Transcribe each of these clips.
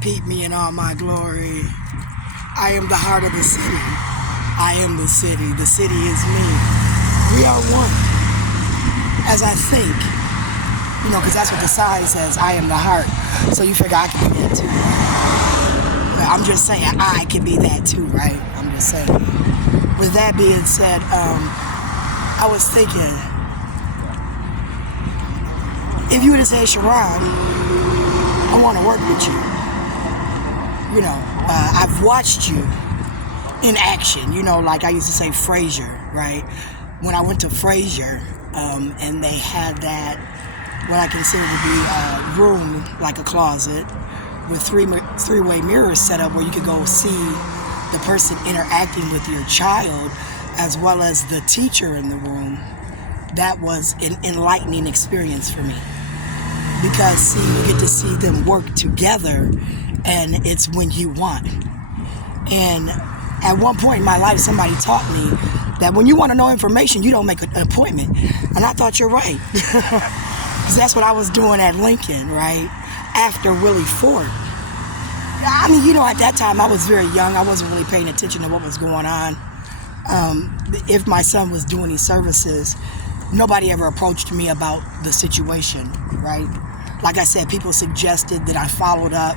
Peep me in all my glory. I am the heart of the city. I am the city. The city is me. We are one. As I think, because that's what the sign says. I am the heart. So you figure I can be that too, right? But I'm just saying I can be that too, right? I'm just saying. With that being said, I was thinking, if you would have said, Sharon, I want to work with you. I've watched you in action, like I used to say Frasier, right? When I went to Frasier, and they had that, what I consider to be a room, like a closet, with three-way mirrors set up where you could go see the person interacting with your child as well as the teacher in the room. That was an enlightening experience for me. Because, see, you get to see them work together, and it's when you want. And at one point in my life, somebody taught me that when you want to know information, you don't make an appointment. And I thought, you're right. Because that's what I was doing at Lincoln, right? After Willie Ford. I mean, at that time, I was very young. I wasn't really paying attention to what was going on. If my son was doing these services, nobody ever approached me about the situation, right? Like I said, people suggested that I followed up.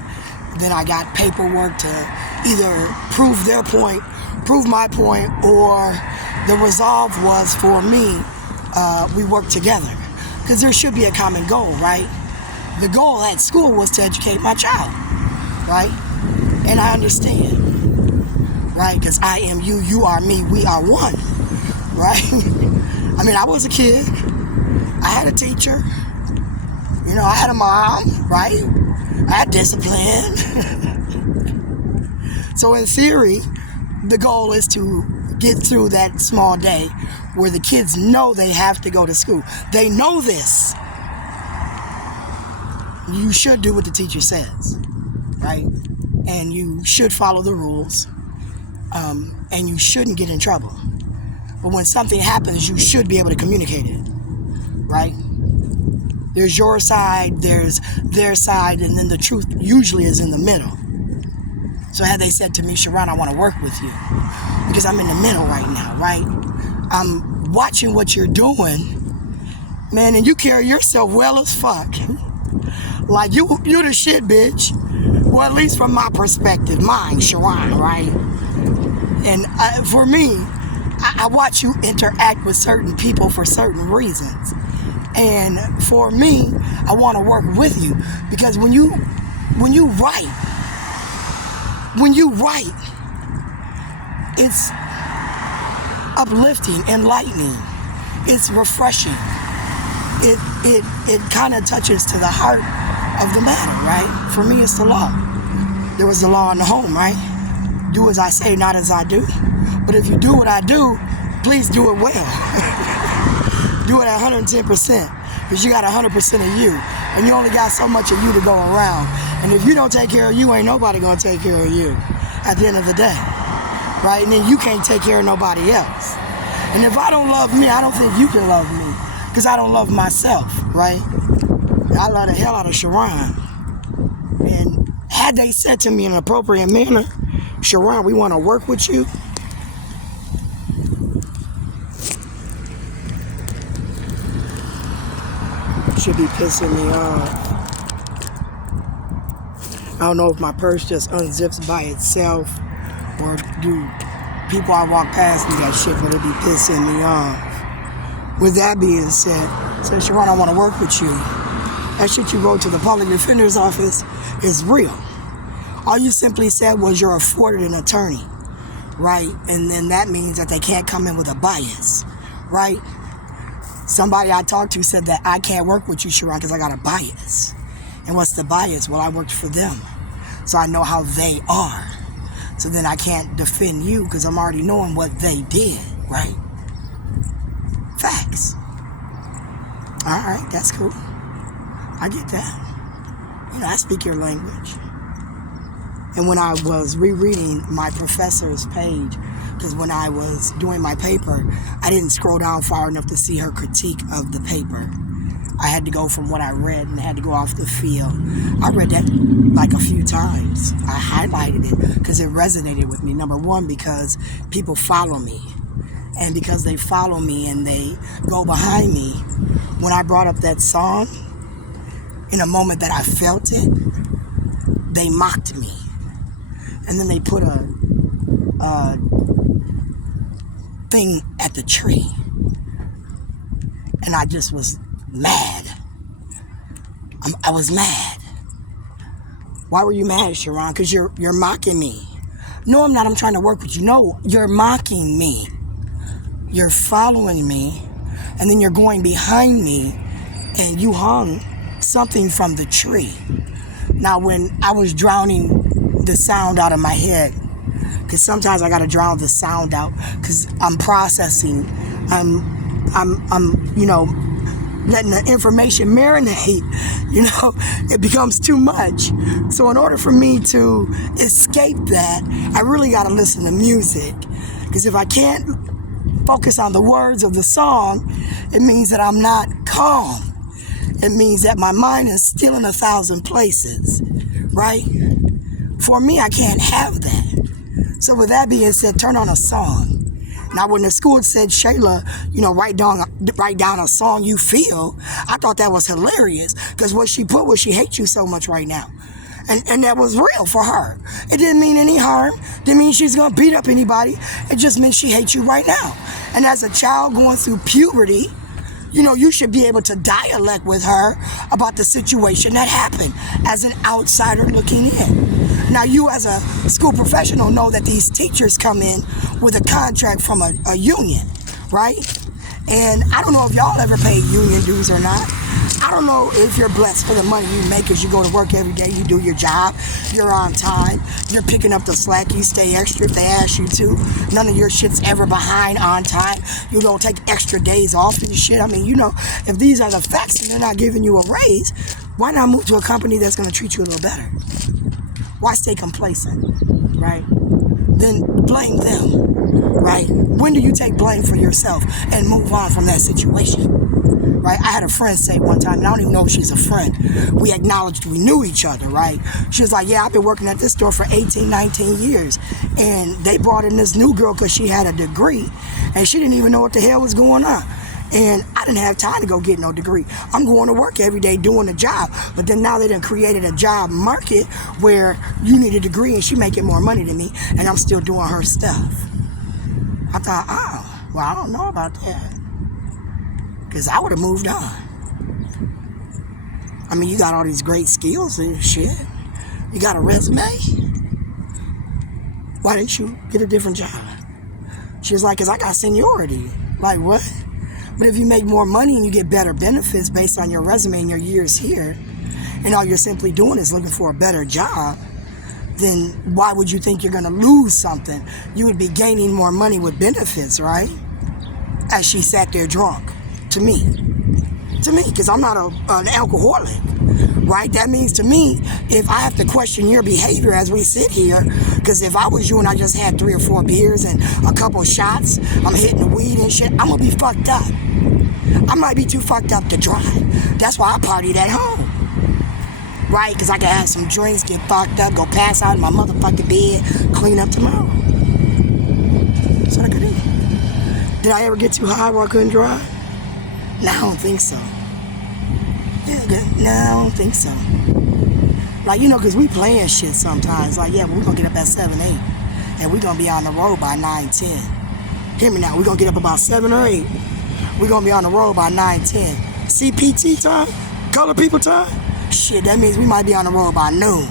Then I got paperwork to either prove their point, prove my point, or the resolve was for me, we work together. Because there should be a common goal, right? The goal at school was to educate my child, right? And I understand, right? Because I am you, you are me, we are one, right? I mean, I was a kid. I had a teacher. I had a mom, right? I had discipline. So in theory, the goal is to get through that small day where the kids know they have to go to school. They know this. You should do what the teacher says, right? And you should follow the rules, and you shouldn't get in trouble. But when something happens, you should be able to communicate it, right? There's your side, there's their side, and then the truth usually is in the middle. So had they said to me, Sharon, I want to work with you, because I'm in the middle right now, right? I'm watching what you're doing, man, and you carry yourself well as fuck. Like, you the shit, bitch. Well, at least from my perspective, mine, Sharon, right? And for me, I watch you interact with certain people for certain reasons. And for me, I want to work with you, because when you write, it's uplifting, enlightening, it's refreshing. It kind of touches to the heart of the matter, right? For me, it's the law. There was the law in the home, right? Do as I say, not as I do. But if you do what I do, please do it well. Do it at 110%, because you got 100% of you, and you only got so much of you to go around. And if you don't take care of you, ain't nobody gonna take care of you at the end of the day, right? And then you can't take care of nobody else. And if I don't love me, I don't think you can love me, because I don't love myself, right? I love the hell out of Sharon. And had they said to me in an appropriate manner, Sharon, we want to work with you, should be pissing me off. I don't know if my purse just unzips by itself, or do people I walk past do that shit, but it be pissing me off. With that being said, Sharon, I want to work with you. That shit you wrote to the public defender's office is real. All you simply said was you're afforded an attorney, right? And then that means that they can't come in with a bias, right? Somebody I talked to said that I can't work with you, Sharon, because I got a bias. And what's the bias? Well, I worked for them, so I know how they are. So then I can't defend you because I'm already knowing what they did, right? Facts. All right, that's cool. I get that. I speak your language. And when I was rereading my professor's page, because when I was doing my paper, I didn't scroll down far enough to see her critique of the paper. I had to go from what I read and had to go off the field. I read that like a few times. I highlighted it because it resonated with me. Number one, because people follow me. And because they follow me and they go behind me, when I brought up that song, in a moment that I felt it, they mocked me. And then they put a thing at the tree. And I just was mad. I was mad. Why were you mad, Sharon? Because you're mocking me. No, I'm not. I'm trying to work with you. No, you're mocking me. You're following me, and then you're going behind me, and you hung something from the tree. Now, when I was drowning the sound out of my head, because sometimes I got to drown the sound out, because I'm processing. I'm letting the information marinate, it becomes too much. So in order for me to escape that, I really got to listen to music. Because if I can't focus on the words of the song, it means that I'm not calm. It means that my mind is still in 1,000 places, right? For me, I can't have that. So with that being said, turn on a song. Now, when the school said, Shayla, write down a song you feel, I thought that was hilarious, because what she put was she hates you so much right now. And that was real for her. It didn't mean any harm. Didn't mean she's going to beat up anybody. It just meant she hates you right now. And as a child going through puberty, you should be able to dialect with her about the situation that happened as an outsider looking in. Now, you as a school professional know that these teachers come in with a contract from a union, right? And I don't know if y'all ever pay union dues or not. I don't know if you're blessed for the money you make because you go to work every day, you do your job, you're on time, you're picking up the slack, you stay extra if they ask you to. None of your shit's ever behind on time. You don't take extra days off and shit. I mean, if these are the facts and they're not giving you a raise, why not move to a company that's going to treat you a little better? Why stay complacent, right? Then blame them, right? When do you take blame for yourself and move on from that situation, right? I had a friend say one time, and I don't even know if she's a friend. We acknowledged we knew each other, right? She was like, yeah, I've been working at this store for 18, 19 years. And they brought in this new girl because she had a degree, and she didn't even know what the hell was going on. And I didn't have time to go get no degree. I'm going to work every day doing a job. But then now they done created a job market where you need a degree and she making more money than me, and I'm still doing her stuff. I thought, well, I don't know about that. Because I would have moved on. I mean, you got all these great skills and shit. You got a resume. Why didn't you get a different job? She was like, because I got seniority. Like, what? But if you make more money and you get better benefits based on your resume and your years here, and all you're simply doing is looking for a better job, then why would you think you're going to lose something? You would be gaining more money with benefits, right? As she sat there drunk. To me, because I'm not an alcoholic, right? That means to me, if I have to question your behavior as we sit here, because if I was you and I just had 3 or 4 beers and a couple of shots, I'm hitting the weed and shit, I'm going to be fucked up. I might be too fucked up to drive. That's why I partied at home, right? Because I can have some drinks, get fucked up, go pass out in my motherfucking bed, clean up tomorrow. That's what I could do. Did I ever get too high where I couldn't drive? No, I don't think so. Yeah, good. No, I don't think so. Like, because we playing shit sometimes. Like, yeah, but we're going to get up at 7, 8. And we're going to be on the road by 9, 10. Hear me now. We're going to get up about 7 or 8. We're going to be on the road by 9, 10. CPT time? Color people time? Shit, that means we might be on the road by noon.